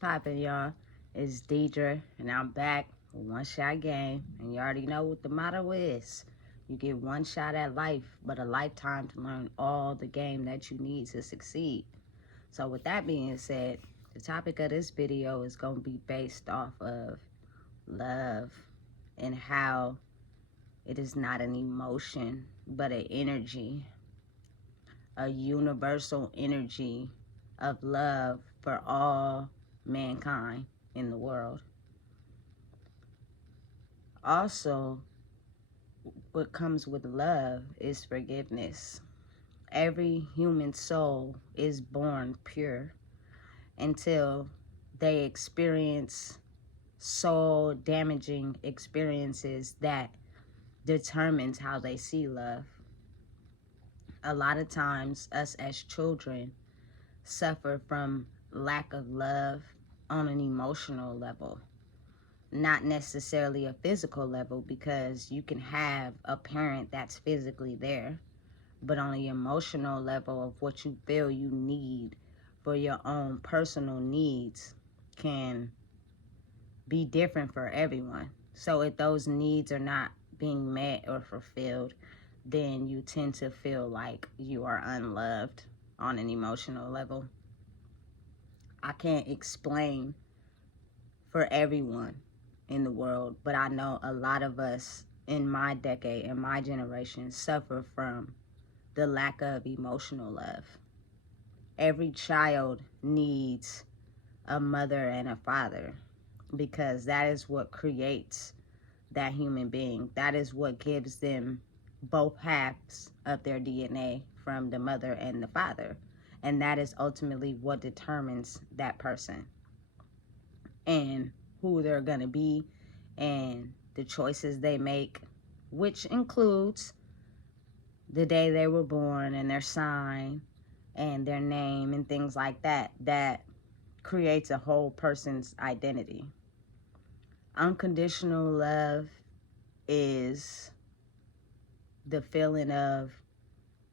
Poppin', y'all. It's Deidre, and I'm back with One Shot Game. And you already know what the motto is. You get one shot at life, but a lifetime to learn all the game that you need to succeed. So, with that being said, the topic of this video is going to be based off of love and how it is not an emotion, but an energy, a universal energy of love for all mankind in the world. Also, what comes with love is forgiveness. Every human soul is born pure until they experience soul damaging experiences that determines how they see love. A lot of times us as children suffer from lack of love on an emotional level, not necessarily a physical level, because you can have a parent that's physically there, but on the emotional level of what you feel you need for your own personal needs can be different for everyone. So if those needs are not being met or fulfilled, then you tend to feel like you are unloved on an emotional level. I can't explain for everyone in the world, but I know a lot of us in my decade and my generation suffer from the lack of emotional love. Every child needs a mother and a father, because that is what creates that human being. That is what gives them both halves of their DNA from the mother and the father. And that is ultimately what determines that person and who they're going to be and the choices they make, which includes the day they were born and their sign and their name and things like that. That creates a whole person's identity. Unconditional love is the feeling of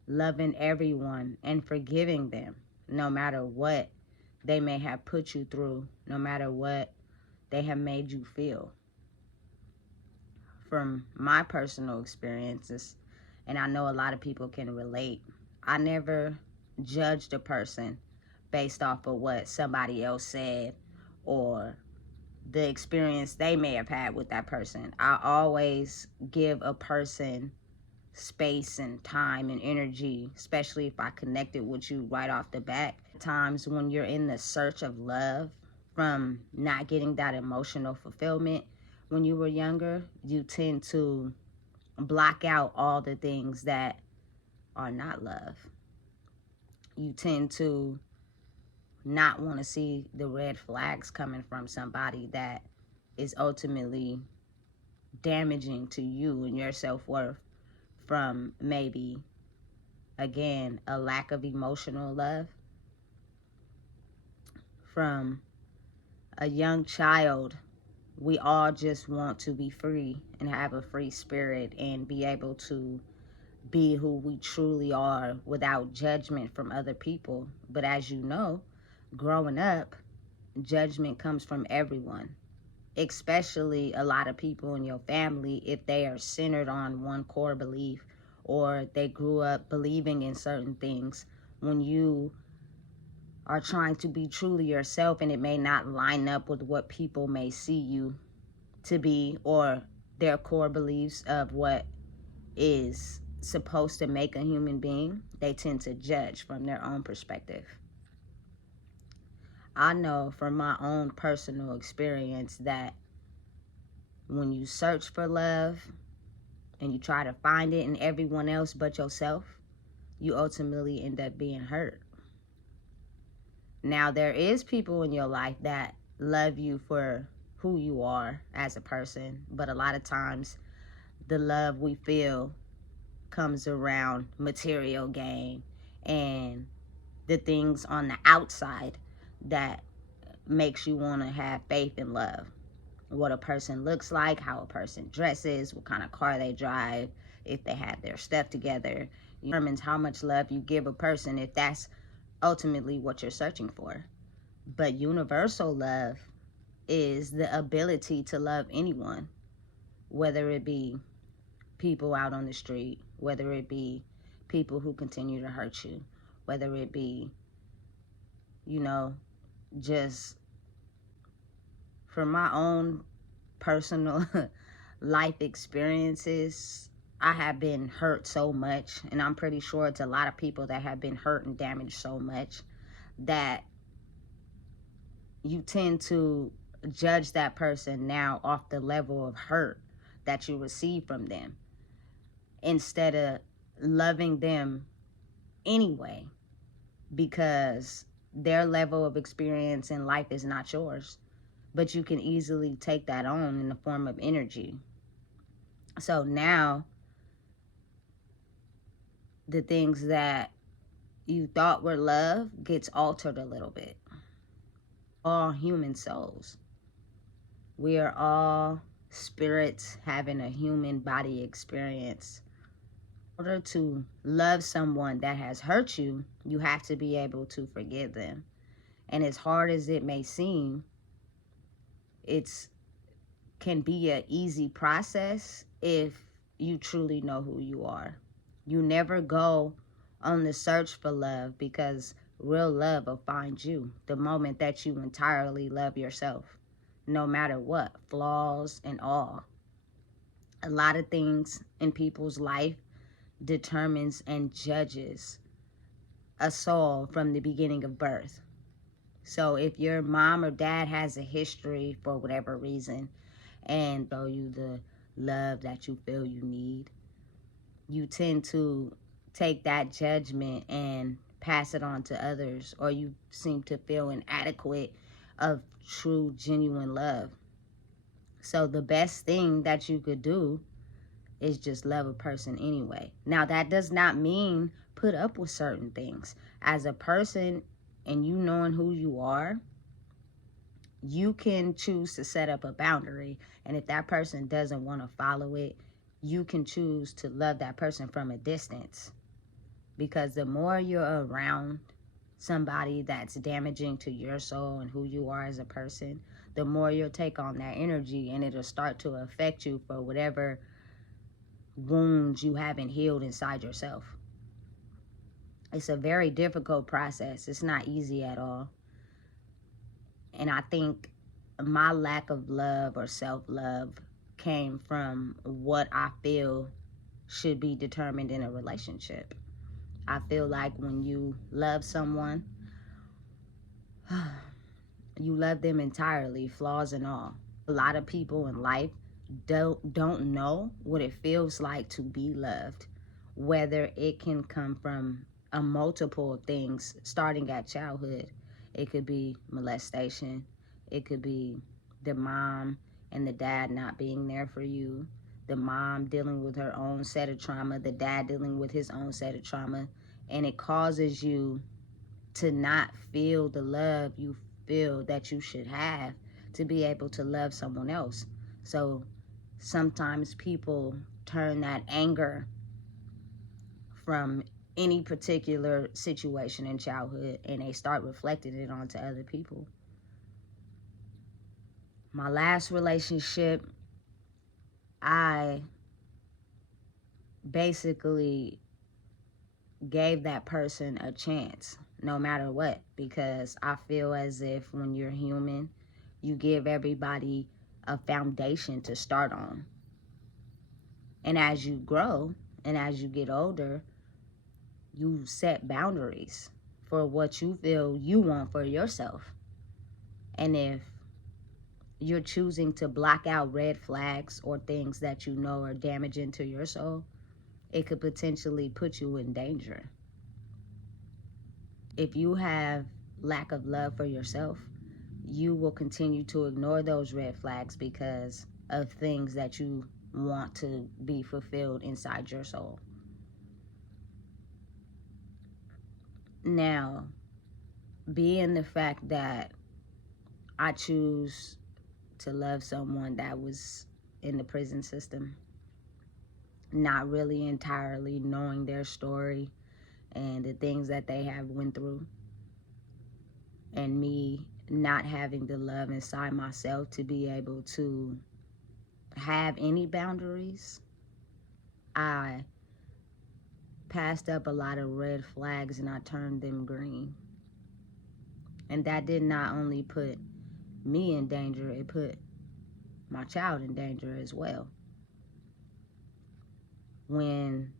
loving everyone and forgiving them no matter what they may have put you through, no matter what they have made you feel. From my personal experiences, and I know a lot of people can relate, I never judged a person based off of what somebody else said or the experience they may have had with that person. I always give a person space and time and energy, especially if I connected with you right off the bat. Times when you're in the search of love from not getting that emotional fulfillment when you were younger, you tend to block out all the things that are not love. You tend to not want to see the red flags coming from somebody that is ultimately damaging to you and your self-worth, from maybe, again, a lack of emotional love. From a young child, we all just want to be free and have a free spirit and be able to be who we truly are without judgment from other people. But as you know, growing up, judgment comes from everyone, especially a lot of people in your family, if they are centered on one core belief or they grew up believing in certain things. When you are trying to be truly yourself and it may not line up with what people may see you to be or their core beliefs of what is supposed to make a human being, they tend to judge from their own perspective. I know from my own personal experience that when you search for love and you try to find it in everyone else but yourself, you ultimately end up being hurt. Now, there is people in your life that love you for who you are as a person, but a lot of times the love we feel comes around material gain and the things on the outside that makes you want to have faith in love. What a person looks like, how a person dresses, what kind of car they drive, if they have their stuff together, determines how much love you give a person, if that's ultimately what you're searching for. But universal love is the ability to love anyone, whether it be people out on the street, whether it be people who continue to hurt you, whether it be, you know, just from my own personal life experiences, I have been hurt so much, and I'm pretty sure it's a lot of people that have been hurt and damaged so much that you tend to judge that person now off the level of hurt that you receive from them instead of loving them anyway, because their level of experience in life is not yours, but you can easily take that on in the form of energy. So now the things that you thought were love gets altered a little bit. All human souls, we are all spirits having a human body experience. In order to love someone that has hurt you, you have to be able to forgive them. And as hard as it may seem, it's can be an easy process if you truly know who you are. You never go on the search for love, because real love will find you the moment that you entirely love yourself, no matter what, flaws and all. A lot of things in people's life determines and judges a soul from the beginning of birth. So if your mom or dad has a history for whatever reason and show you the love that you feel you need, you tend to take that judgment and pass it on to others, or you seem to feel inadequate of true, genuine love. So the best thing that you could do is just love a person anyway. Now, that does not mean put up with certain things. As a person, and you knowing who you are, you can choose to set up a boundary. And if that person doesn't want to follow it, you can choose to love that person from a distance. Because the more you're around somebody that's damaging to your soul and who you are as a person, the more you'll take on that energy, and it'll start to affect you for whatever wounds you haven't healed inside yourself. It's a very difficult process. It's not easy at all. And I think my lack of love or self-love came from what I feel should be determined in a relationship. I feel like when you love someone, you love them entirely, flaws and all. A lot of people in life don't know what it feels like to be loved, whether it can come from a multiple of things starting at childhood. It could be molestation, it could be the mom and the dad not being there for you, the mom dealing with her own set of trauma, the dad dealing with his own set of trauma, and it causes you to not feel the love you feel that you should have to be able to love someone else. So sometimes people turn that anger from any particular situation in childhood and they start reflecting it onto other people. My last relationship, I basically gave that person a chance no matter what, because I feel as if when you're human, you give everybody a foundation to start on. And as you grow and as you get older, you set boundaries for what you feel you want for yourself. And if you're choosing to block out red flags or things that you know are damaging to your soul, it could potentially put you in danger. If you have lack of love for yourself, you will continue to ignore those red flags because of things that you want to be fulfilled inside your soul. Now, being the fact that I choose to love someone that was in the prison system, not really entirely knowing their story and the things that they have went through, and me not having the love inside myself to be able to have any boundaries, I passed up a lot of red flags and I turned them green. And that did not only put me in danger, it put my child in danger as well. When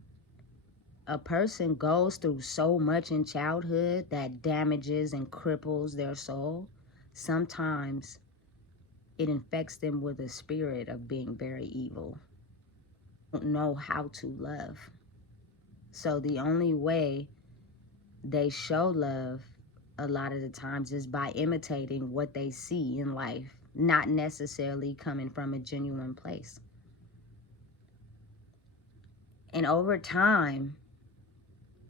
a person goes through so much in childhood that damages and cripples their soul, sometimes it infects them with a spirit of being very evil. Don't know how to love. So the only way they show love a lot of the times is by imitating what they see in life, not necessarily coming from a genuine place. And over time,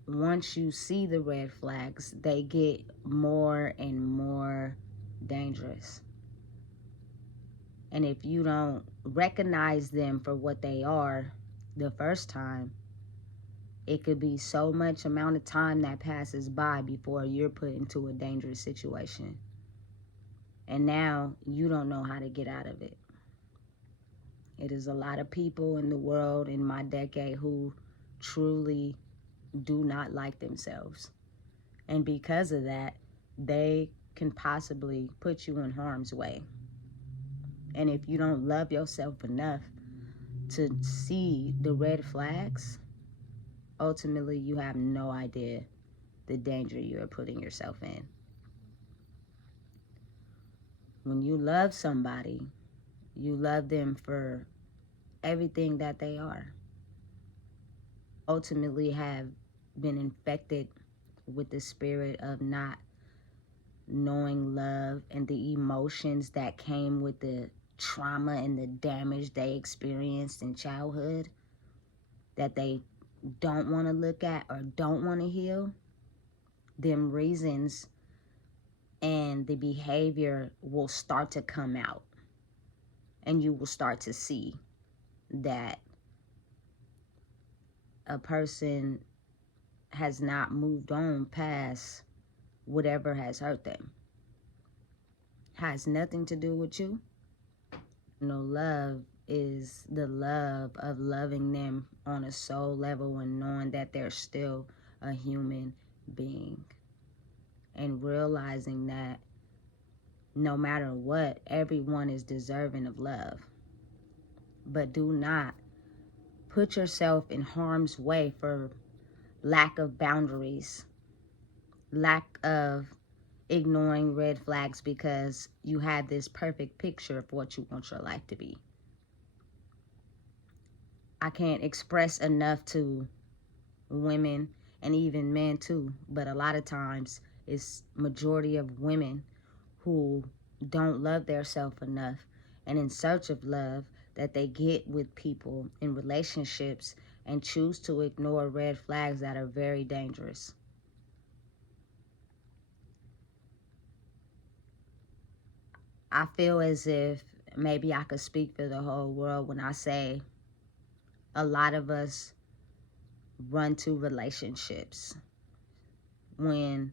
once you see the red flags, they get more and more dangerous. And if you don't recognize them for what they are the first time, it could be so much amount of time that passes by before you're put into a dangerous situation. And now you don't know how to get out of it. It is a lot of people in the world in my decade who truly do not like themselves. And because of that, they can possibly put you in harm's way. And if you don't love yourself enough to see the red flags, ultimately you have no idea the danger you are putting yourself in. When you love somebody, you love them for everything that they are. Ultimately have been infected with the spirit of not knowing love and the emotions that came with the trauma and the damage they experienced in childhood that they don't want to look at or don't want to heal. Them reasons and the behavior will start to come out, and you will start to see that a person has not moved on past whatever has hurt them. Has nothing to do with you. Love is the love of loving them on a soul level and knowing that they're still a human being. And realizing that no matter what, everyone is deserving of love. But do not put yourself in harm's way for lack of boundaries, lack of ignoring red flags because you have this perfect picture of what you want your life to be. I can't express enough to women and even men too, but a lot of times it's majority of women who don't love themselves enough and in search of love that they get with people in relationships and choose to ignore red flags that are very dangerous. I feel as if maybe I could speak for the whole world when I say a lot of us run to relationships when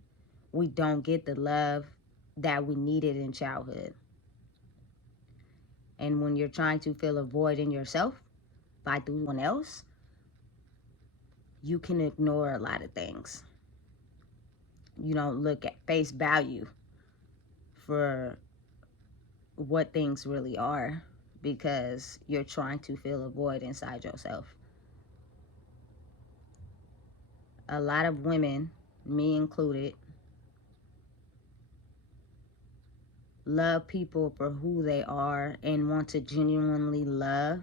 we don't get the love that we needed in childhood. And when you're trying to fill a void in yourself by doing someone else, you can ignore a lot of things. You don't look at face value for what things really are because you're trying to fill a void inside yourself. A lot of women, me included, love people for who they are and want to genuinely love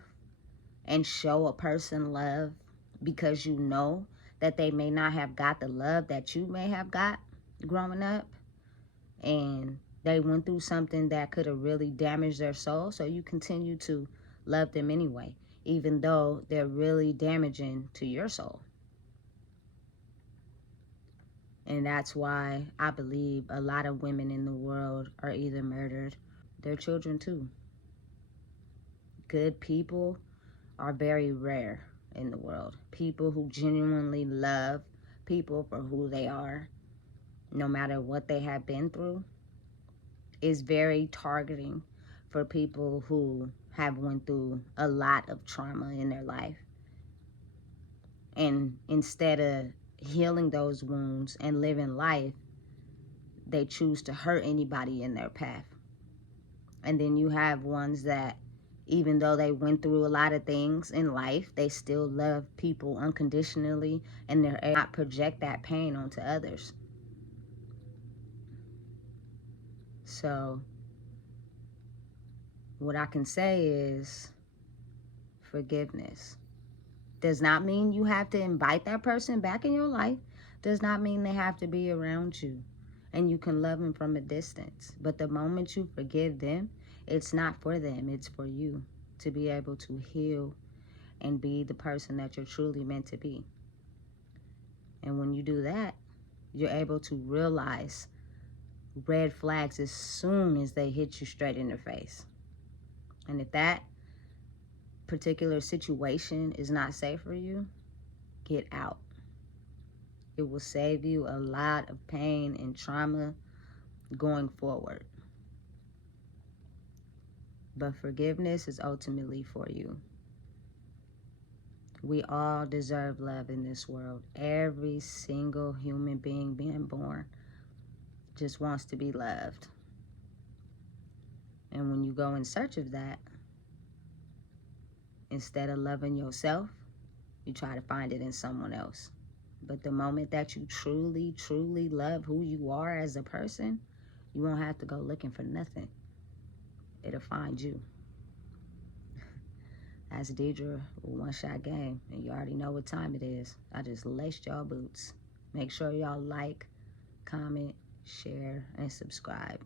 and show a person love because you know that they may not have got the love that you may have got growing up, and they went through something that could have really damaged their soul, so you continue to love them anyway, even though they're really damaging to your soul. And that's why I believe a lot of women in the world are either murdered, their children too. Good people are very rare in the world. People who genuinely love people for who they are, no matter what they have been through, is very targeting for people who have went through a lot of trauma in their life. And instead of healing those wounds and living life, they choose to hurt anybody in their path. And then you have ones that, even though they went through a lot of things in life, they still love people unconditionally, and they're able to not project that pain onto others. So what I can say is forgiveness. Does not mean you have to invite that person back in your life. Does not mean they have to be around you. And you can love them from a distance. But the moment you forgive them, it's not for them. It's for you to be able to heal and be the person that you're truly meant to be. And when you do that, you're able to realize red flags as soon as they hit you straight in the face. And if that particular situation is not safe for you, get out. It will save you a lot of pain and trauma going forward. But forgiveness is ultimately for you. We all deserve love in this world. Every single human being being born just wants to be loved. And when you go in search of that, instead of loving yourself, you try to find it in someone else. But the moment that you truly, truly love who you are as a person, you won't have to go looking for nothing. It'll find you. That's Deidre with One Shot Game, and you already know what time it is. I just laced y'all boots. Make sure y'all like, comment, share, and subscribe.